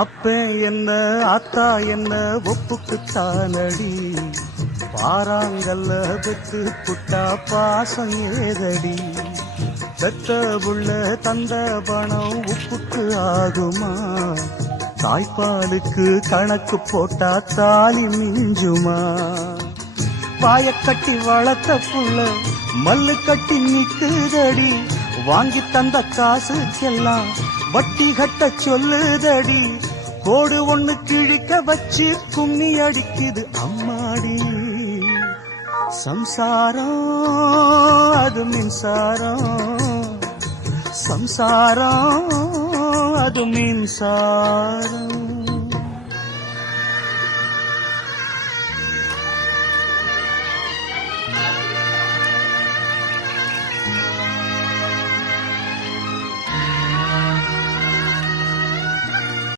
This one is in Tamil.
அப்ப என்ன அத்தா என்ன ஒப்புக்குத்தானடி, பாறாங்கல்ல பெத்து புட்டா பாசம் ஏதடி. பெத்த புள்ள தந்த பணம் உப்புக்கு ஆகுமா, தாய்ப்பாலுக்கு கணக்கு போட்டா தாலி மிஞ்சுமா. பாய கட்டி வளர்த்த புள்ள மல்லு கட்டி நிக்குதடி, வாங்கி தந்த காசுக்கெல்லாம் வட்டி கட்ட சொல்லுதடி. கோடு ஒண்ணு கிழிக்க வச்சு கும்மி அடிக்குது அம்மாடி. சம்சாரம் அது மின்சாரம், சம்சாரம் அது மின்சாரம்.